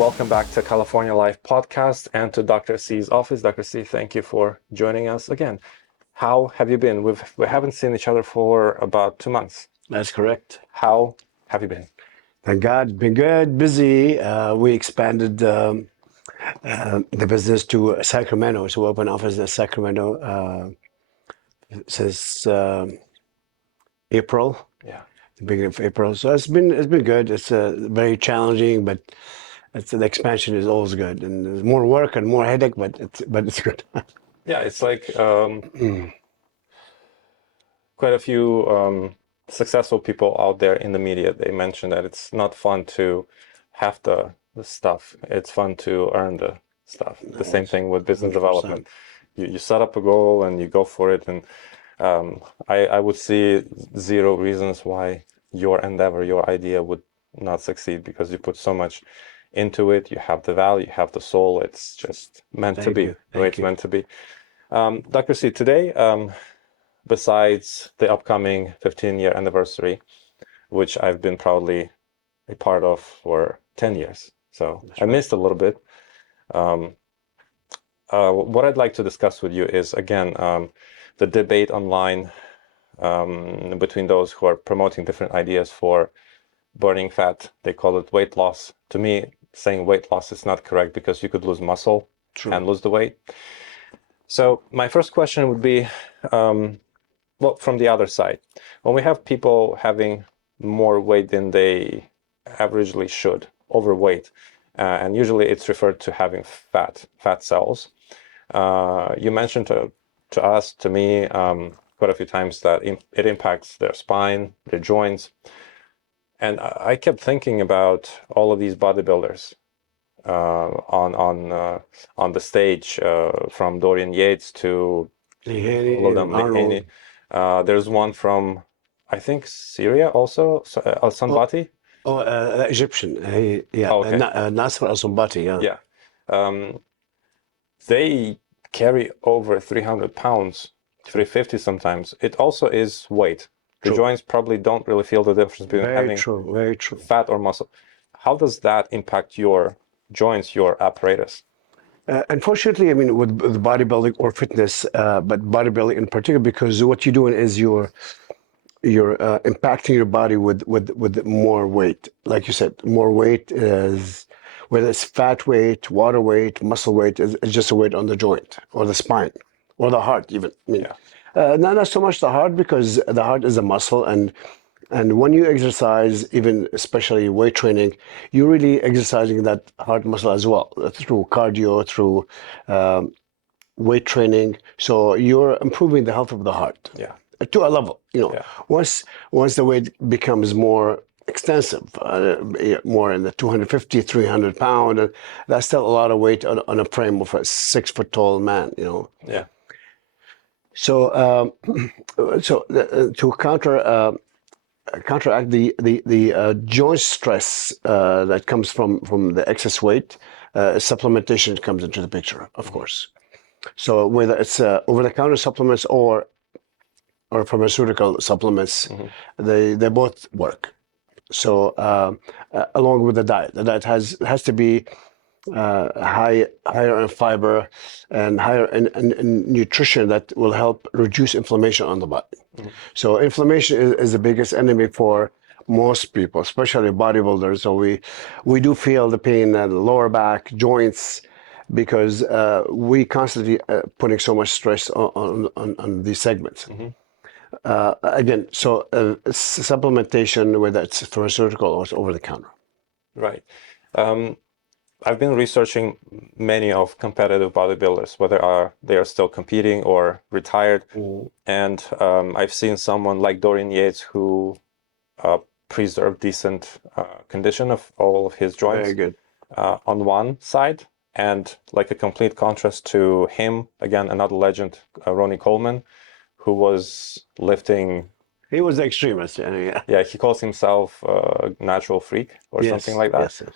Welcome back to California Life Podcast and to Dr. C's office. Dr. C, thank you for joining us again. How have you been? We haven't seen each other for about 2 months. That's correct. How have you been? Thank God. Been good, busy. We expanded the business to Sacramento. So we opened office in Sacramento since April. Yeah. The beginning of April. So it's been good. It's very challenging, but the expansion is always good. And there's more work and more headache, but it's good. Yeah, it's like quite a few successful people out there in the media. They mention that it's not fun to have the stuff. It's fun to earn the stuff. The same thing with business 100%. development. You set up a goal and you go for it. And I would see zero reasons why your endeavor, your idea would not succeed, because you put so much into it. You have the value, you have the soul. It's just meant to be the way it's meant to be. Dr. C, today, besides the upcoming 15-year anniversary, which I've been proudly a part of for 10 years. So I missed a little bit. What I'd like to discuss with you is, again, the debate online between those who are promoting different ideas for burning fat. They call it weight loss. To me, saying weight loss is not correct, because you could lose muscle and lose the weight. So my first question would be, well, from the other side, when we have people having more weight than they averagely should, overweight, and usually it's referred to having fat cells. You mentioned to us, to me, quite a few times that it impacts their spine, their joints. And I kept thinking about all of these bodybuilders on the stage, from Dorian Yates to all of them. Haney. There's one from, I think, Syria also, Al-Sanbati. Egyptian. Okay. Nasser Al-Sanbati. Yeah. They carry over 300 pounds, 350 sometimes. It also is weight. The joints probably don't really feel the difference between having very true. fat or muscle. How does that impact your joints, your apparatus? Unfortunately, I mean, with bodybuilding or fitness, but bodybuilding in particular, because what you're doing is you're impacting your body with more weight. Like you said, more weight is, whether it's fat weight, water weight, muscle weight, is just a weight on the joint or the spine or the heart even. I mean, not so much the heart, because the heart is a muscle, and when you exercise, even especially weight training, you're really exercising that heart muscle as well, through cardio, through weight training. So you're improving the health of the heart to a level. Once the weight becomes more extensive, more in the 250, 300 pound, and that's still a lot of weight on a frame of a 6 foot tall man. Yeah. So, to counteract the joint stress that comes from the excess weight, supplementation comes into the picture, of course. So whether it's over-the-counter supplements or pharmaceutical supplements, they both work. So along with the diet has to be higher in fiber and higher in nutrition that will help reduce inflammation on the body. So inflammation is the biggest enemy for most people, especially bodybuilders. So we do feel the pain in the lower back, joints, because we constantly putting so much stress on these segments. Again, so supplementation, whether it's pharmaceutical or it's over the counter. Right. I've been researching many of competitive bodybuilders, whether they are still competing or retired. And I've seen someone like Dorian Yates who preserved decent condition of all of his joints. Very good. On one side, and like a complete contrast to him, again, another legend, Ronnie Coleman, who was lifting. He was the extremist. Yeah, he calls himself a natural freak or something like that. Yes.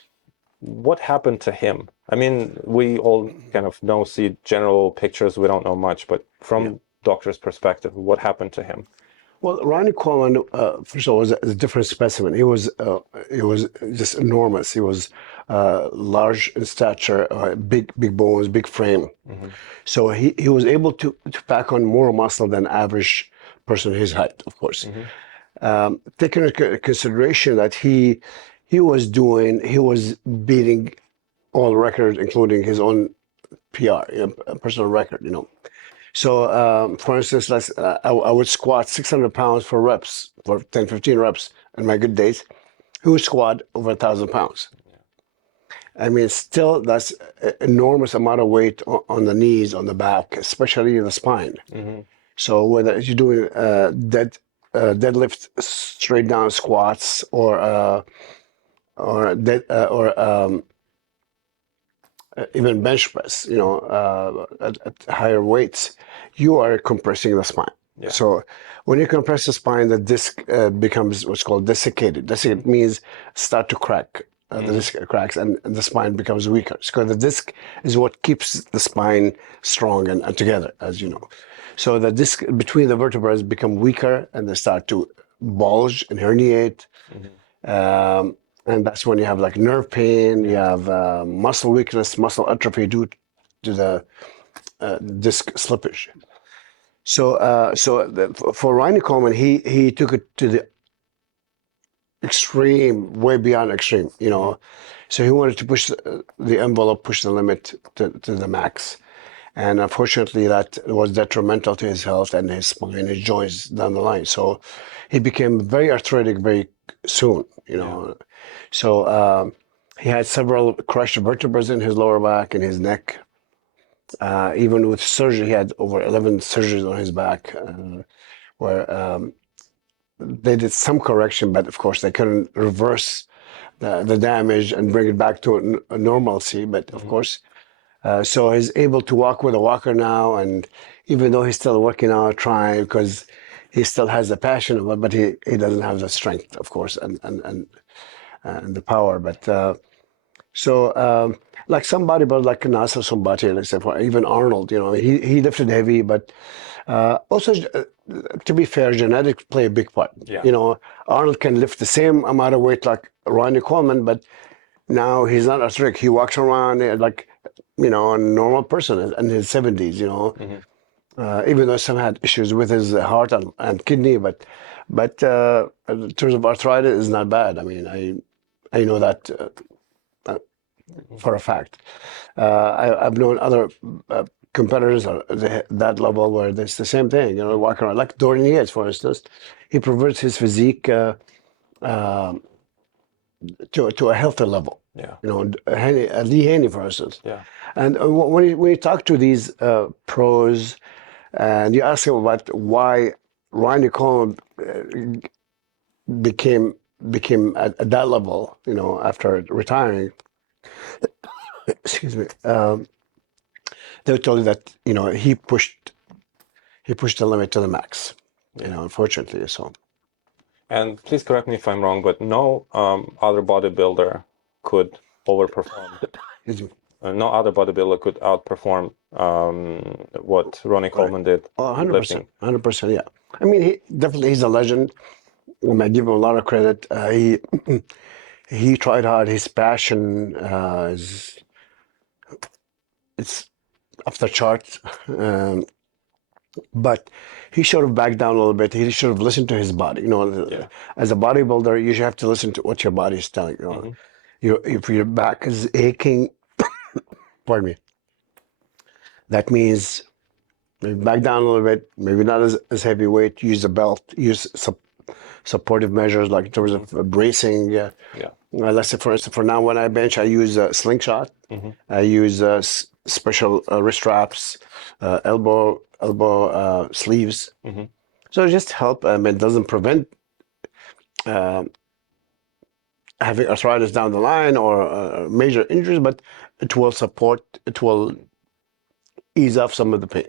What happened to him? I mean, we all kind of see general pictures. We don't know much, but from doctor's perspective, what happened to him? Well, Ronnie Coleman, first of all, was a different specimen. He was just enormous. He was large in stature, big bones, big frame. So he was able to pack on more muscle than average person his height, of course. Taking into consideration that he was beating all records, including his own PR, personal record, So, for instance, I would squat 600 pounds for reps, for 10, 15 reps in my good days. He would squat over 1,000 pounds. I mean, still, that's an enormous amount of weight on the knees, on the back, especially in the spine. So whether you're doing deadlift, straight down squats, or even bench press, at higher weights, you are compressing the spine. Yeah. So when you compress the spine, the disc becomes what's called desiccated. Desiccated means start to crack. The disc cracks and the spine becomes weaker. So the disc is what keeps the spine strong and together, as you know. So the disc between the vertebrae become weaker and they start to bulge and herniate. And that's when you have like nerve pain, you have muscle weakness, muscle atrophy due to the disc slippage. For Ronnie Coleman, he took it to the extreme, way beyond extreme, So he wanted to push the envelope, push the limit to the max. And unfortunately, that was detrimental to his health and his spine, his joints down the line. So he became very arthritic very soon, So he had several crushed vertebrae in his lower back and his neck. Even with surgery, he had over 11 surgeries on his back, where they did some correction, but of course they couldn't reverse the damage and bring it back to a normalcy. But of course, so he's able to walk with a walker now, and even though he's still working out, trying, because he still has the passion of it, but he doesn't have the strength, of course, and the power. But like somebody, but like Nasser, somebody, like say, for even Arnold, he lifted heavy, but also, to be fair, genetics play a big part. Yeah. Arnold can lift the same amount of weight like Ronnie Coleman, but now he's not arthritic. He walks around like, a normal person in his 70s, even though some had issues with his heart and kidney, but in terms of arthritis, it's not bad. I mean, I know that for a fact. I've known other competitors at that level where it's the same thing, walking around. Like Dorian Yates, for instance, he perverts his physique to a healthy level. Yeah. Lee Haney, for instance. Yeah. And when you talk to these pros and you ask them about why Ronnie Coleman became at that level, after retiring, excuse me, they'll tell you that he pushed the limit to the max. Unfortunately, so. And please correct me if I'm wrong, but no other bodybuilder could overperform. No other bodybuilder could outperform what Ronnie Coleman did. 100%, 100%, yeah. I mean, he's a legend. I give him a lot of credit. He tried hard. His passion it's off the charts. But he should have backed down a little bit. He should have listened to his body. As a bodybuilder, you should have to listen to what your body is telling you. If your back is aching, pardon me, that means maybe back down a little bit, maybe not as heavy weight, use a belt, use supportive measures like in terms of bracing. Let's say, for instance, for now when I bench, I use a slingshot. I use special wrist straps, elbow sleeves. So it just help. It doesn't prevent having arthritis down the line or major injuries, but it will ease off some of the pain.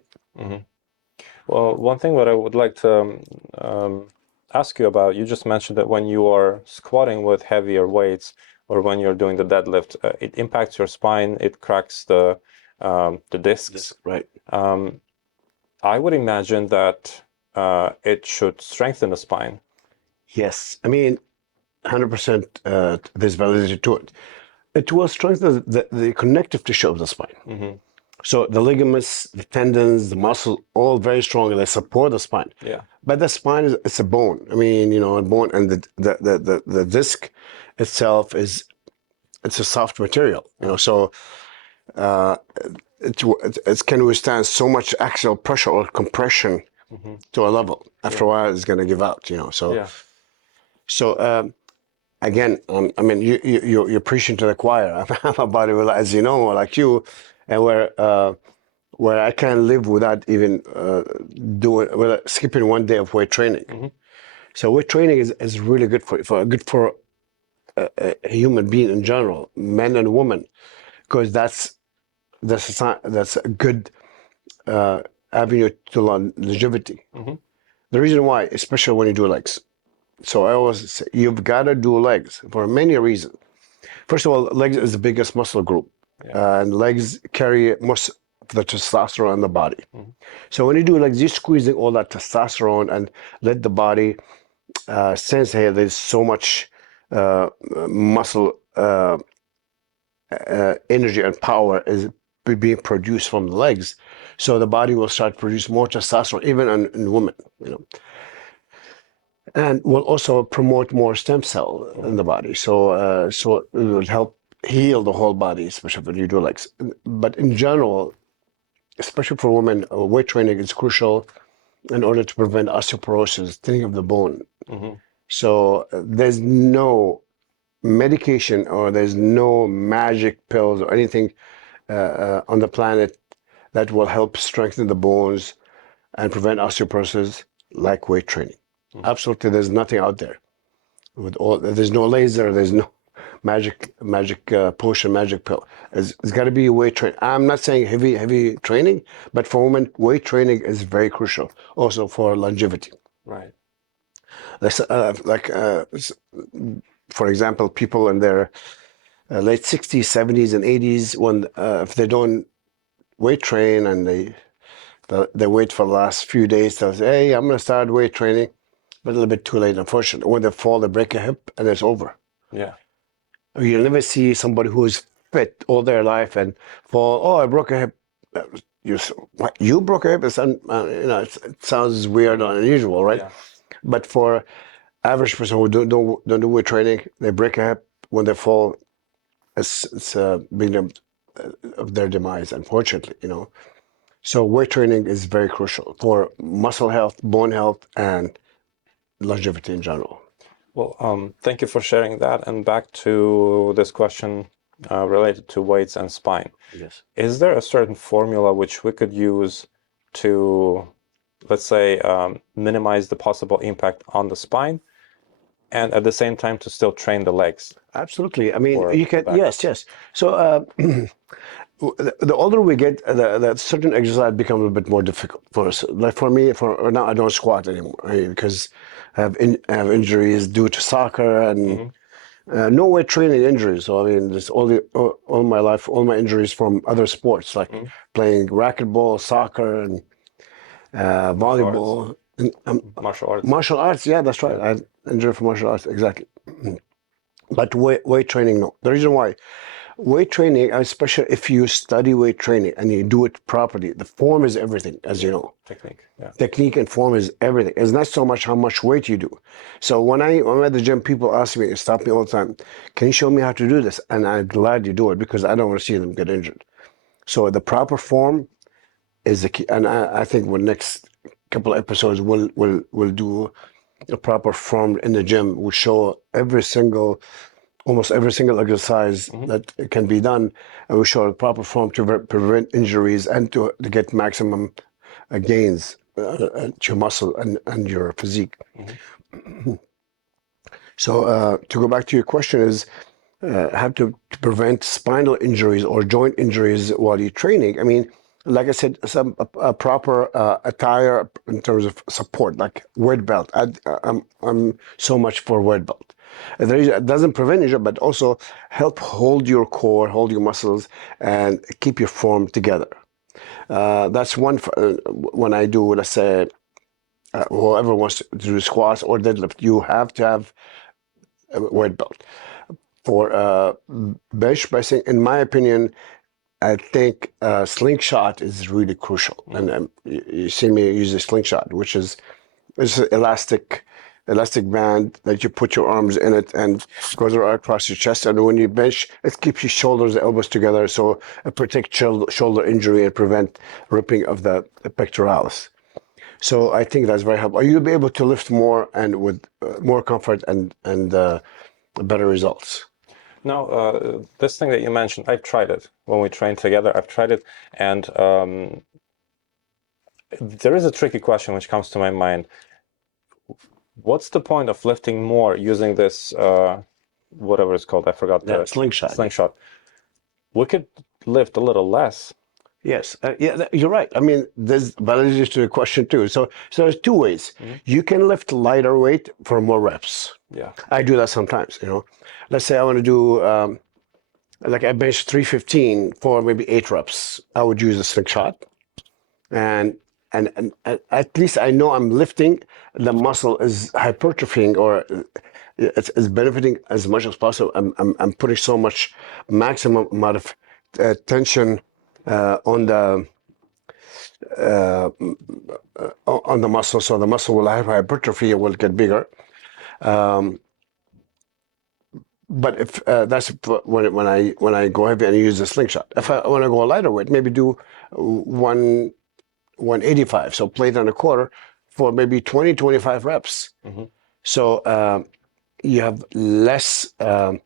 Well, one thing that I would like to ask you about, you just mentioned that when you are squatting with heavier weights or when you're doing the deadlift, it impacts your spine, it cracks the discs. Right. I would imagine that it should strengthen the spine. Yes, I mean, 100% there's validity to it. It will strengthen the connective tissue of the spine. Mm-hmm. So the ligaments, the tendons, the muscle, all very strong, and they support the spine. Yeah. But the spine is it's a bone. I mean, a bone, and the disc itself it's a soft material. So uh, it can withstand so much axial pressure or compression Mm-hmm. to a level. After a while, it's going to give out. So Yeah. so. Again, I mean, you're preaching to the choir. I'm a bodybuilder, as you know, like you, and where I can live without even skipping one day of weight training. Mm-hmm. So weight training is really good for a human being in general, men and women, because that's a good avenue to longevity. Mm-hmm. The reason why, especially when you do legs. So I always say you've got to do legs for many reasons. First of all, legs is the biggest muscle group, and legs carry most of the testosterone in the body. Mm-hmm. So when you do legs, you're squeezing all that testosterone and let the body sense, hey, there's so much muscle energy and power is being produced from the legs. So the body will start produce more testosterone, even in women, and will also promote more stem cell in the body. So so it will help heal the whole body, especially when you do legs. But in general, especially for women, weight training is crucial in order to prevent osteoporosis, thinning of the bone. Mm-hmm. So there's no medication or there's no magic pills or anything on the planet that will help strengthen the bones and prevent osteoporosis like weight training. Mm-hmm. Absolutely, there's nothing out there. There's no laser, there's no magic potion, magic pill. It's got to be weight training. I'm not saying heavy training, but for women, weight training is very crucial. Also for longevity. Right. For example, people in their late 60s, 70s, and 80s, when if they don't weight train and they wait for the last few days, they'll say, "Hey, I'm going to start weight training," but a little bit too late, unfortunately. When they fall, they break a hip, and it's over. Yeah. You'll never see somebody who's fit all their life and fall. Oh, I broke a hip. What, you broke a hip? It sounds weird and unusual, right? Yeah. But for average person who don't do weight training, they break a hip. When they fall, it's beginning of their demise, unfortunately. So weight training is very crucial for muscle health, bone health, and longevity in general. Well, thank you for sharing that. And back to this question related to weights and spine. Yes. Is there a certain formula which we could use to, let's say, minimize the possible impact on the spine and at the same time to still train the legs? Absolutely. I mean, Or you can, back. yes. So the older we get, the certain exercise becomes a little bit more difficult for us. Like for me, for now, I don't squat anymore because I have injuries due to soccer and no weight training injuries. So I mean, just all my life, all my injuries from other sports like playing racquetball, soccer, and volleyball. And, Martial arts. martial arts, yeah, that's right. I had injury from martial arts, exactly. But weight training, no. The reason why weight training, especially if you study weight training and you do it properly, the form is everything, as you know. Technique. Yeah. Technique and form is everything. It's not so much how much weight you do. So when I'm at the gym, people ask me, stop me all the time, can you show me how to do this? And I'm glad you do it because I don't want to see them get injured. So the proper form is the key. And I think the next couple of episodes we'll do a proper form in the gym. We'll show almost every single exercise that can be done, and we show a proper form to prevent injuries and to get maximum gains to your muscle and your physique. So to go back to your question is how to prevent spinal injuries or joint injuries while you're training. I mean, like I said, a proper attire in terms of support, like weight belt. I'm so much for weight belt. It doesn't prevent injury, but also help hold your core, hold your muscles, and keep your form together. That's one. When I do, let's say, whoever wants to do squats or deadlift, you have to have a weight belt. For bench pressing, in my opinion, I think slingshot is really crucial. And you see me use a slingshot, which is it's an elastic band that you put your arms in it and goes right across your chest. And when you bench, it keeps your shoulders, elbows together, so it protects shoulder injury and prevent ripping of the pectoralis. So I think that's very helpful. You'll be able to lift more and with more comfort and better results. Now, this thing that you mentioned, I've tried it when we trained together. I've tried it, and there is a tricky question which comes to my mind. What's the point of lifting more using this, whatever it's called? I forgot the slingshot. Slingshot. We could lift a little less. Yes, you're right. I mean, there's validity to the question too. So there's two ways. You can lift lighter weight for more reps. Yeah. I do that sometimes. Let's say I want to do like I bench 315 for maybe 8 reps. I would use a slingshot, and at least I know I'm lifting. The muscle is hypertrophying or it's benefiting as much as possible. I'm putting so much maximum amount of tension on the muscle, so the muscle will have hypertrophy and will get bigger. But if that's when I go heavy and use the slingshot. If I want to go lighter weight, maybe do 185, so plate and a quarter for maybe 20-25 reps. So you have less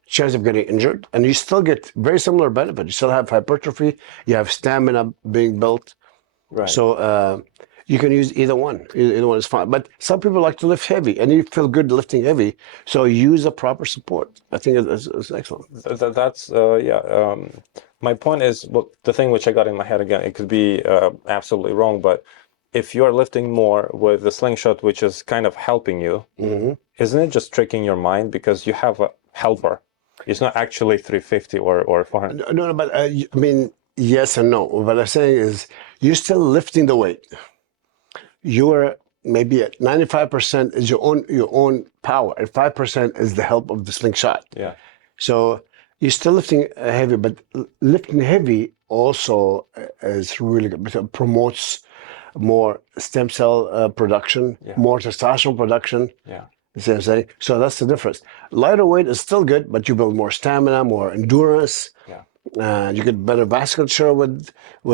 chance of getting injured, and you still get very similar benefit. You still have hypertrophy, you have stamina being built. Right. So you can use either one. Either one is fine. But some people like to lift heavy, and you feel good lifting heavy, so use a proper support. I think it's excellent. That's yeah. My point is, well, the thing which I got in my head again, it could be absolutely wrong, but if you're lifting more with the slingshot, which is kind of helping you, isn't it just tricking your mind because you have a helper? It's not actually 350 or 400. No, but I mean, yes and no. What I'm saying is, you're still lifting the weight. You're maybe at 95% is your own power, and 5% is the help of the slingshot. Yeah. So you're still lifting heavy, but lifting heavy also is really good because it promotes more stem cell production, more testosterone production. Yeah. You see what I'm saying? So that's the difference. Lighter weight is still good, but you build more stamina, more endurance. Yeah. You get better vasculature with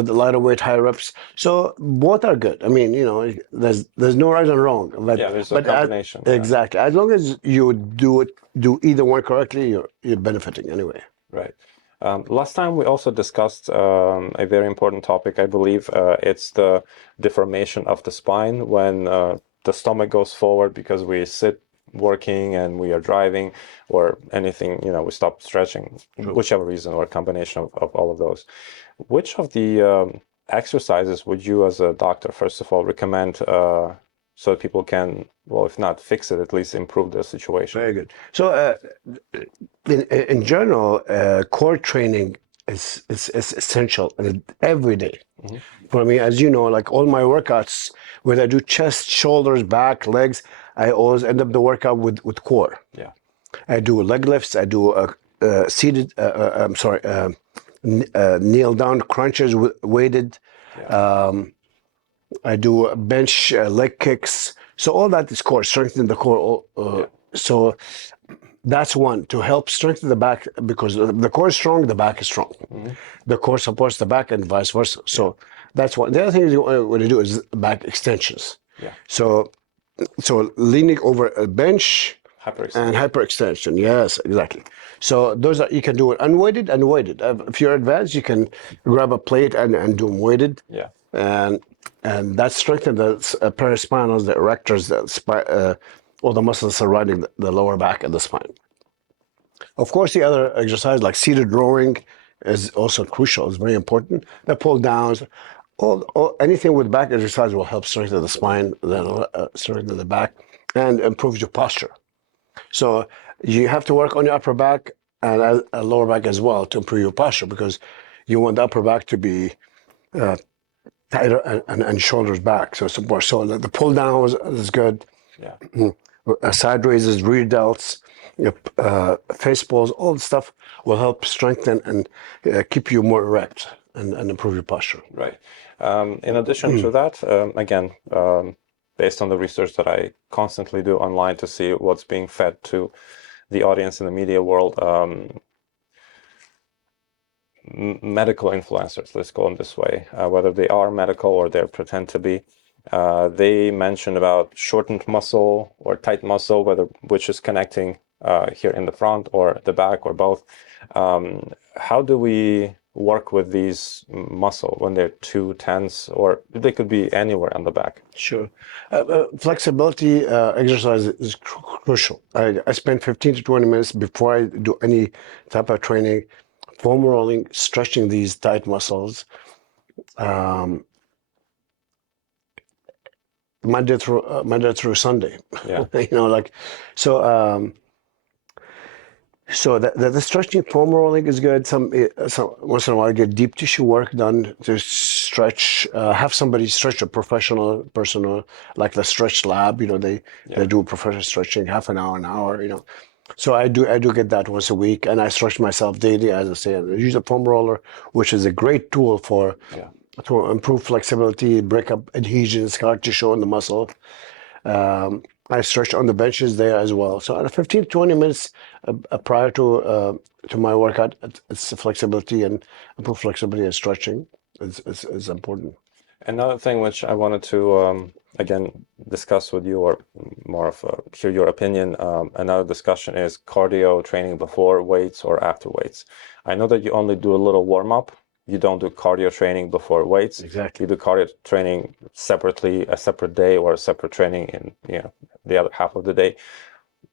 the lighter weight, high reps. So both are good. I mean, there's no right and wrong. But, Yeah, there's a combination. Exactly. As long as you do either one correctly, you're benefiting anyway. Right. Last time we also discussed a very important topic, I believe. It's the deformation of the spine when the stomach goes forward because we sit working and we are driving or anything, we stop stretching, whichever reason, or a combination of all of those. Which of the exercises would you as a doctor, first of all, recommend so that people can, well, if not fix it, at least improve the situation? Very good. So in general, core training is essential every day. For me, as you know, like all my workouts, whether I do chest, shoulders, back, legs, I always end up the workout with core. Yeah. I do leg lifts. I do seated. Kneel down crunches weighted. Yeah. I do bench leg kicks. So all that is core, strengthening the core. So that's one, to help strengthen the back, because the core is strong, the back is strong. The core supports the back and vice versa. So that's one. The other thing you want to do is back extensions. Yeah. So leaning over a bench and hyperextension. Yes, exactly. So those you can do it unweighted and weighted. If you're advanced, you can grab a plate and do them weighted. Yeah. And that strengthens the paraspinals, the erectors, all the muscles surrounding the lower back and the spine. Of course, the other exercise like seated rowing is also crucial. It's very important. The pull downs, anything with back exercise will help strengthen the spine, strengthen the back, and improve your posture. So you have to work on your upper back and lower back as well to improve your posture, because you want the upper back to be tighter and shoulders back. So support. So the pull down is good. Yeah. Side raises, rear delts, face pulls, all the stuff will help strengthen and keep you more erect and improve your posture. Right. In addition to that, again, based on the research that I constantly do online to see what's being fed to the audience in the media world, medical influencers, let's call them this way, whether they are medical or they pretend to be, they mention about shortened muscle or tight muscle, which is connecting here in the front or the back or both. How do we work with these muscle when they're too tense, or they could be anywhere on the back? Sure. Flexibility exercise is crucial. I spend 15 to 20 minutes before I do any type of training, foam rolling, stretching these tight muscles. Monday through Sunday. Yeah. So the stretching, foam rolling is good. Some once in a while, get deep tissue work done to stretch. Have somebody stretch, a professional person, like the Stretch Lab. They do professional stretching, half an hour. So I do get that once a week, and I stretch myself daily. As I say, I use a foam roller, which is a great tool to improve flexibility, break up adhesion, scar tissue in the muscle. I stretch on the benches there as well. So at 15 to 20 minutes prior to my workout, it's the flexibility and improve flexibility and stretching is important. Another thing which I wanted to again discuss with you, or more of hear your opinion. Another discussion is cardio training before weights or after weights. I know that you only do a little warm up. You don't do cardio training before weights. Exactly. You do cardio training separately, a separate day, or a separate training in the other half of the day.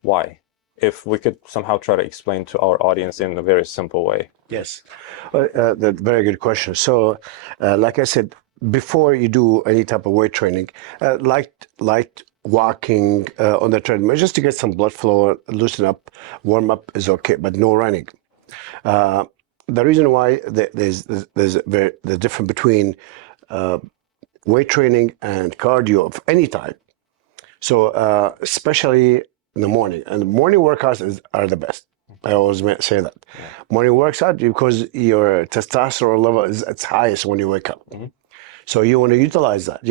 Why? If we could somehow try to explain to our audience in a very simple way. Yes, that's a very good question. So, like I said, before you do any type of weight training, light walking on the treadmill just to get some blood flow, loosen up, warm up is okay, but no running. The reason why there's the difference between weight training and cardio of any type. So especially in the morning, and the morning workouts are the best. I always say that. Morning workout because your testosterone level is its highest when you wake up. So you want to utilize that.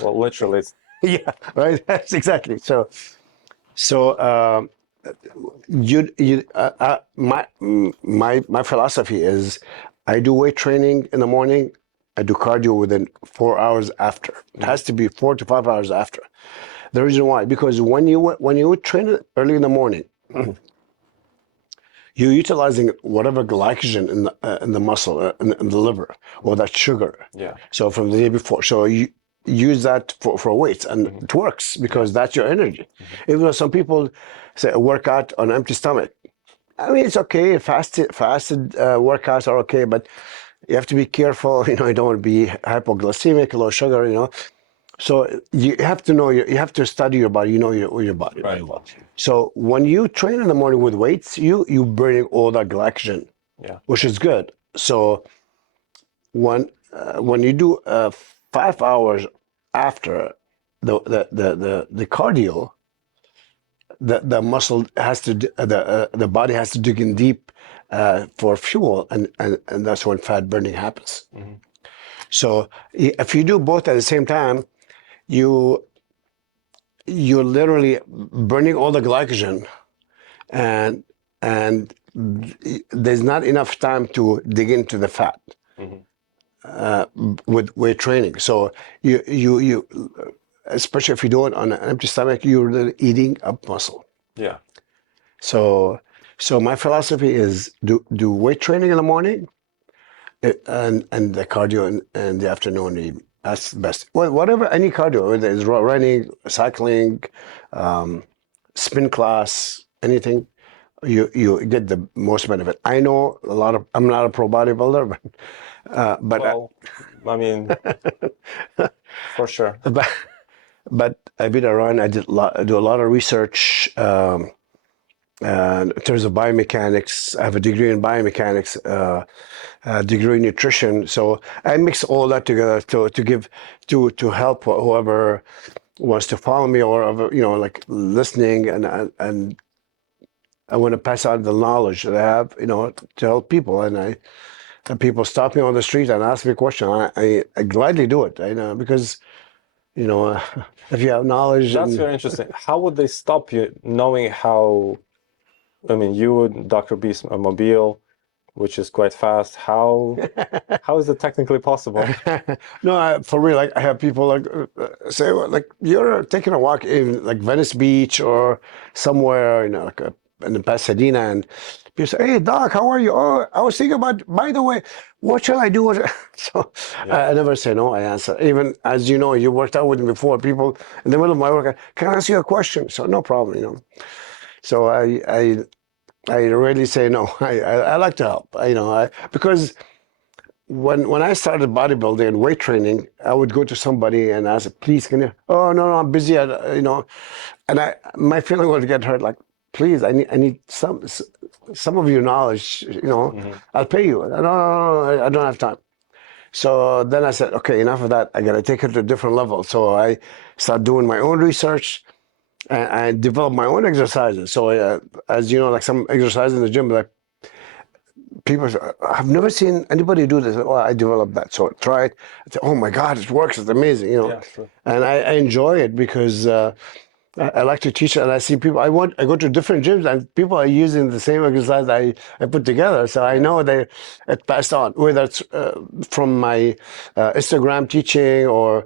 Well, literally. It's... Yeah, right. That's exactly. So my philosophy is I do weight training in the morning. I do cardio within 4 hours after. It has to be 4 to 5 hours after. The reason why, because when you train early in the morning, you're utilizing whatever glycogen in the muscle, in the liver, or that sugar. Yeah. So from the day before, so you use that for weights, and it works because that's your energy. Even though some people say work out on empty stomach, I mean it's okay. Fasted workouts are okay, but you have to be careful. You don't want to be hypoglycemic, low sugar. So you have to know, you have to study your body, your body very well. So when you train in the morning with weights, you burning all that glycogen, which is good. So when you do 5 hours after the cardio, the muscle has to, the body has to dig in deep for fuel, and that's when fat burning happens. So if you do both at the same time, you're literally burning all the glycogen, and there's not enough time to dig into the fat with weight training. So you especially if you do it on an empty stomach, you're eating up muscle. Yeah. So my philosophy is do weight training in the morning, and the cardio in the afternoon. That's the best. Well, whatever, any cardio, whether it's running, cycling, spin class, anything, you get the most benefit. I know I'm not a pro bodybuilder, but Well, I mean, for sure. But I've been around. I do a lot of research in terms of biomechanics. I have a degree in biomechanics, a degree in nutrition. So I mix all that together to help whoever wants to follow me, or like listening, and I want to pass on the knowledge that I have, to help people. And people stop me on the street and ask me a question. I gladly do it. I know, because if you have knowledge. That's very interesting. How would they stop you knowing how? I mean, you would Dr. Beast a mobile, which is quite fast. How is it technically possible? No, for real. Like, I have people like say, well, like, you're taking a walk in like Venice Beach or somewhere, like in Pasadena, and people say, "Hey, Doc, how are you? Oh, I was thinking about. By the way, what shall I do?" So Yeah. I never say no. I answer. Even as you know, you worked out with me before. People in the middle of my work, can I ask you a question? So no problem. So I really say no. I like to help. Because when I started bodybuilding and weight training, I would go to somebody and ask, "Please, can you?" "Oh, no, I'm busy." And my feeling would get hurt. Like, please, I need some of your knowledge. I'll pay you. No, I don't have time. So then I said, okay, enough of that. I got to take it to a different level. So I started doing my own research, and I developed my own exercises. So as you know, like some exercises in the gym, like people say, I've never seen anybody do this. Oh, I developed that. So try it. I say, oh my God, it works. It's amazing. Yeah, sure. And I enjoy it because I like to teach, and I see people. I go to different gyms, and people are using the same exercise I put together. So I know it passed on, whether it's from my Instagram teaching, or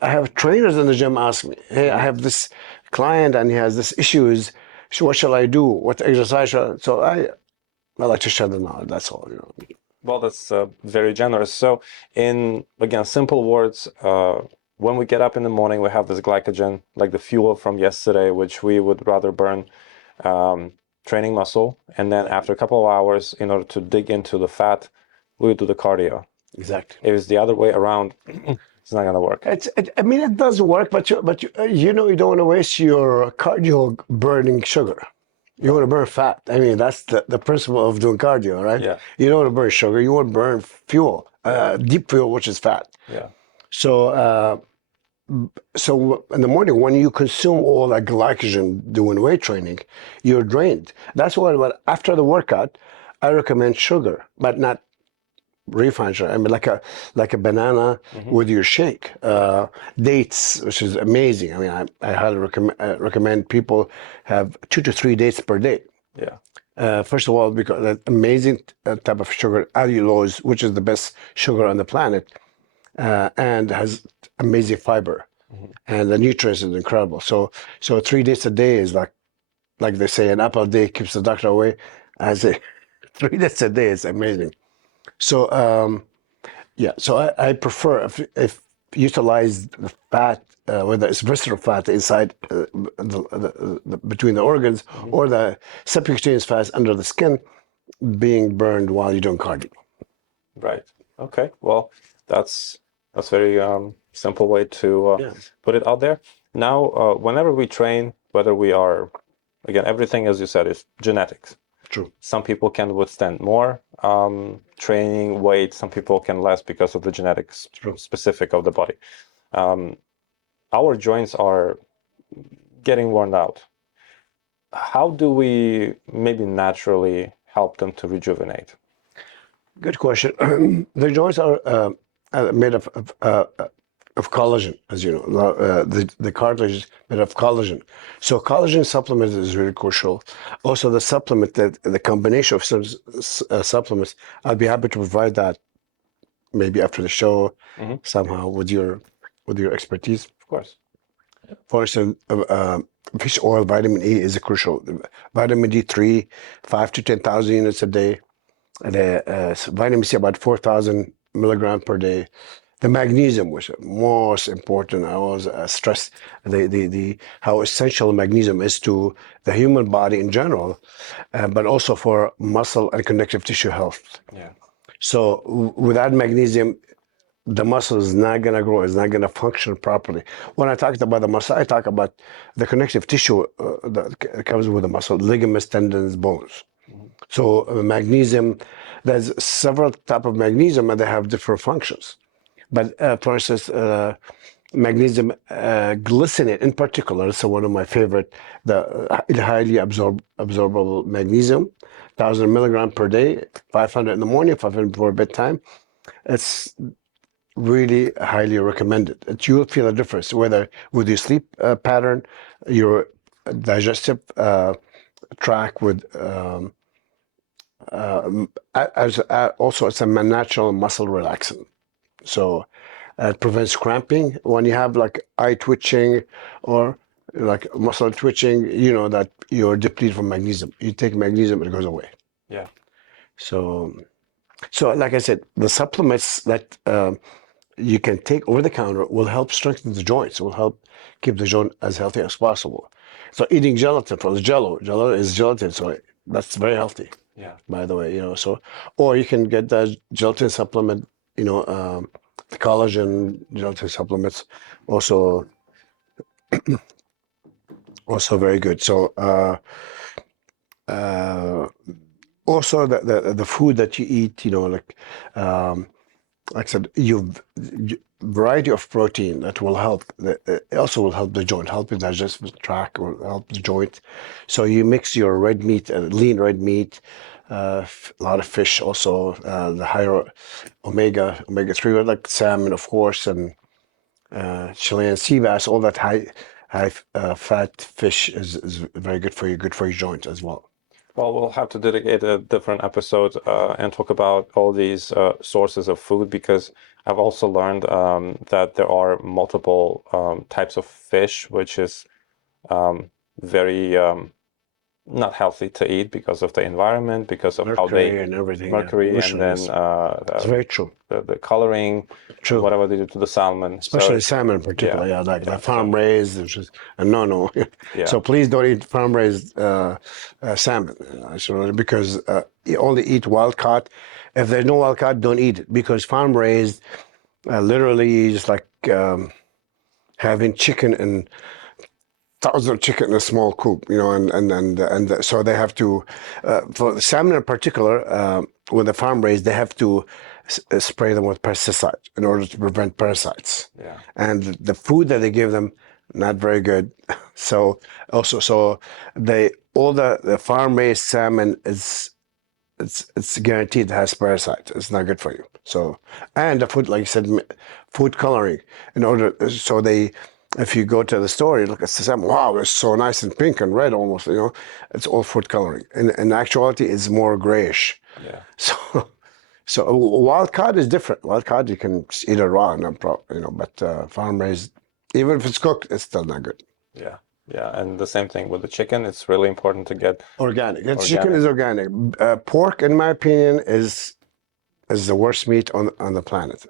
I have trainers in the gym ask me, "Hey, I have this client and he has this issues. So what shall I do? What exercise?" So I like to share the knowledge. That's all. Well, that's very generous. So, in again simple words, when we get up in the morning, we have this glycogen, like the fuel from yesterday, which we would rather burn training muscle, and then after a couple of hours, in order to dig into the fat, we would do the cardio. Exactly. If it's the other way around, it's not gonna work. I mean, it does work, but you don't want to waste your cardio burning sugar. You want to burn fat. I mean, that's the principle of doing cardio, right? Yeah. You don't want to burn sugar. You want to burn fuel, deep fuel, which is fat. Yeah. So in the morning, when you consume all that glycogen doing weight training, you're drained. That's why after the workout, I recommend sugar, but not refined sugar. I mean, like a banana with your shake. Dates, which is amazing. I mean, I highly recommend people have 2 to 3 dates per day. Yeah. First of all, because that amazing type of sugar, allulose, which is the best sugar on the planet, and has amazing fiber, and the nutrients is incredible. So 3 dates a day is like they say, an apple a day keeps the doctor away. I say 3 dates a day is amazing. So so I prefer if utilize the fat, whether it's visceral fat inside between the organs, or the subcutaneous fats under the skin being burned while you're doing cardio. Right. Okay. Well, that's very simple way to put it out there. Now, whenever we train, whether we are, again, everything, as you said, is genetics. True. Some people can withstand more training weight. Some people can less because of the genetics specific of the body. Our joints are getting worn out. How do we maybe naturally help them to rejuvenate? Good question. The joints are made of collagen, as you know. The cartilage is made of collagen. So collagen supplement is really crucial. Also, the supplement, the combination of some supplements, I'll be happy to provide that maybe after the show somehow with your expertise. Of course. For instance, fish oil, vitamin E is crucial. Vitamin D3, 5 to 10,000 units a day. And vitamin C, about 4,000 milligrams per day. The magnesium, which is most important, I always stress how essential magnesium is to the human body in general, but also for muscle and connective tissue health. Yeah. So without magnesium, the muscle is not going to grow, it's not going to function properly. When I talked about the muscle, I talk about the connective tissue that comes with the muscle, ligaments, tendons, bones. So magnesium, there's several type of magnesium and they have different functions. But for instance, magnesium glycinate in particular is one of my favorite, the highly absorbable magnesium, 1,000 milligram per day, 500 in the morning, 500 before bedtime. It's really highly recommended. You'll feel a difference whether with your sleep pattern, your digestive tract, with also it's a natural muscle relaxant. So it prevents cramping when you have like eye twitching or like muscle twitching. You know that you're depleted from magnesium. You take magnesium, it goes away. Yeah. So like I said, the supplements that you can take over the counter will help strengthen the joints, will help keep the joint as healthy as possible. So eating gelatin, for the jello is gelatin, so that's very healthy. Yeah. By the way, so, or you can get the gelatin supplement, the collagen gelatin supplements, also very good. So also the food that you eat, like I said, variety of protein that will help. It also will help the joint, help the digestive tract, will help the joint. So you mix your red meat, lean red meat, a lot of fish, also the higher omega 3, like salmon, of course, and Chilean sea bass. All that high fat fish is very good for you, good for your joint as well. Well, we'll have to dedicate a different episode and talk about all these sources of food, because I've also learned that there are multiple types of fish, which is very not healthy to eat because of the environment, because of how they and everything, mercury, yeah. and then It's very true. the coloring, True. whatever they do to the salmon, especially salmon in particular. Yeah, like the farm raised, which is a no. Yeah. So please don't eat farm raised salmon, because you only eat wild caught. If there's no wild caught, don't eat it, because farm raised literally is like having chicken and thousands of chicken in a small coop, and so they have to, for the salmon in particular, when the farm raised, they have to spray them with pesticide in order to prevent parasites. Yeah. And the food that they give them, not very good. So all the farm raised salmon it's guaranteed has parasites. It's not good for you. So, and the food, like you said, food coloring, if you go to the store, you look at the salmon, wow, it's so nice and pink and red almost, it's all food coloring. And in actuality, it's more grayish. Yeah. So wild caught is different. Wild caught, you can eat it raw, no problem, but farm raised, even if it's cooked, it's still not good. Yeah. Yeah, and the same thing with the chicken. It's really important to get organic. Chicken is organic. Pork, in my opinion, is the worst meat on the planet.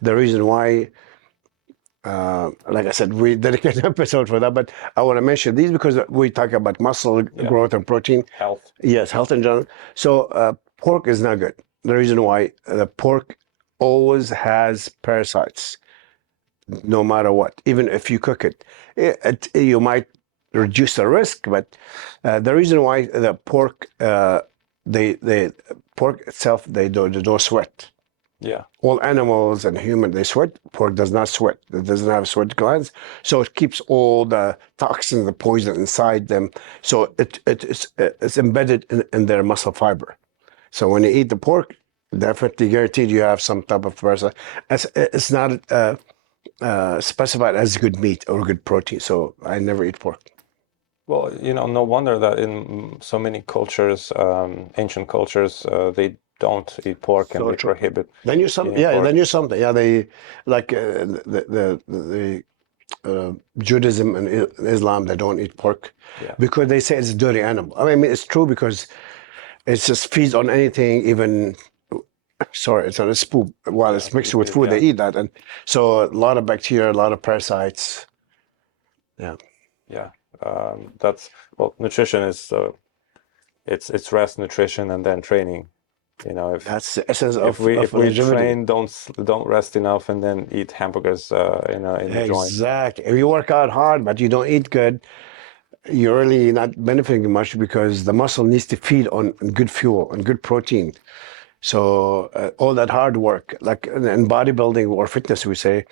The reason why, like I said, we dedicate an episode for that, but I want to mention these because we talk about muscle growth and protein. Health. Yes, health in general. So pork is not good. The reason why, the pork always has parasites, no matter what. Even if you cook it, you might reduce the risk, but the reason why the pork, pork itself, they don't sweat. Yeah. All animals and human, they sweat. Pork does not sweat. It doesn't have sweat glands, so it keeps all the toxins, the poison inside them. So it's embedded in their muscle fiber. So when you eat the pork, definitely guaranteed you have some type of parasite. It's not specified as good meat or good protein. So I never eat pork. Well, no wonder that in so many cultures, ancient cultures, they don't eat pork and they prohibit. Then you're something. Yeah, pork. Then you're something. Yeah, they like the Judaism and Islam. They don't eat pork because they say it's a dirty animal. I mean, it's true because it just feeds on anything, even. Sorry, it's on a spoon. While it's mixed with food, they eat that, and so a lot of bacteria, a lot of parasites. Yeah. Yeah. Nutrition is it's rest, nutrition, and then training. You know, if That's the essence if we of if we longevity. train, don't rest enough, and then eat hamburgers, in the joint. Exactly. If you work out hard but you don't eat good, you're really not benefiting much because the muscle needs to feed on good fuel and good protein. So all that hard work, like in bodybuilding or fitness, we say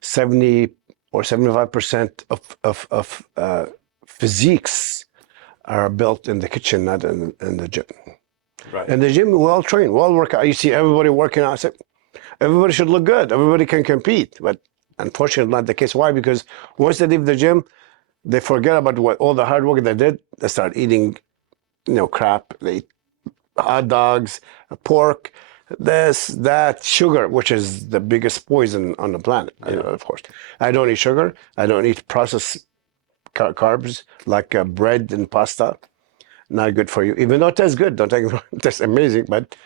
70 or 75% of physiques are built in the kitchen, not in the gym. Right. In the gym, well trained, well work out. You see everybody working out. So everybody should look good. Everybody can compete, but unfortunately, not the case. Why? Because once they leave the gym, they forget about what all the hard work they did. They start eating, crap. They eat hot dogs, pork, this, that, sugar, which is the biggest poison on the planet, of course. I don't eat sugar. I don't eat processed carbs like bread and pasta. Not good for you, even though it tastes good. Don't take it wrong. It tastes amazing, but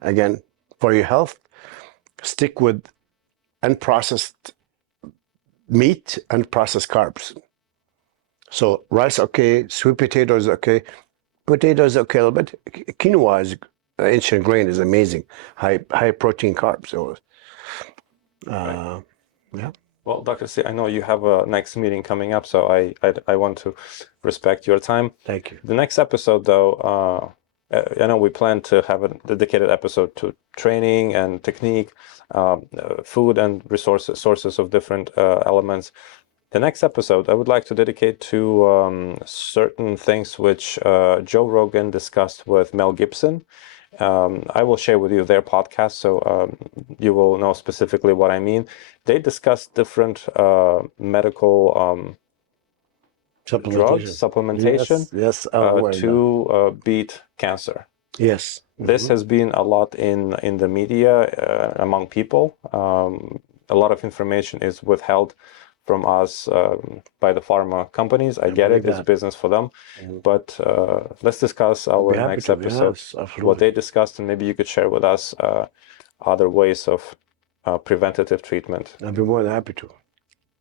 again, for your health, stick with unprocessed meat and processed carbs. So rice, okay. Sweet potatoes, okay. Potatoes, okay, a little bit. Quinoa is ancient grain is amazing. High protein carbs. So, yeah. Well, Dr. C, I know you have a next meeting coming up, so I want to respect your time. Thank you. The next episode, though, I know we plan to have a dedicated episode to training and technique, food and sources of different elements. The next episode, I would like to dedicate to certain things which Joe Rogan discussed with Mel Gibson. I will share with you their podcast, so you will know specifically what I mean. They discuss different medical drugs, supplementation, Yes, to beat cancer. yes. This has been a lot in the media among people. A lot of information is withheld from us by the pharma companies. I get it; it's business for them. But let's discuss our next episode, what they discussed, and maybe you could share with us other ways of preventative treatment. I'd be more than happy to.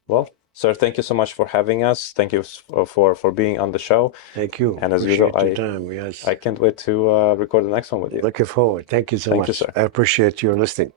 Well, sir, thank you so much for having us. Thank you for being on the show. Thank you. And as Appreciate usual, your time. Yes. I can't wait to record the next one with you. Looking forward. Thank you so much. Thank you, sir. I appreciate your listening.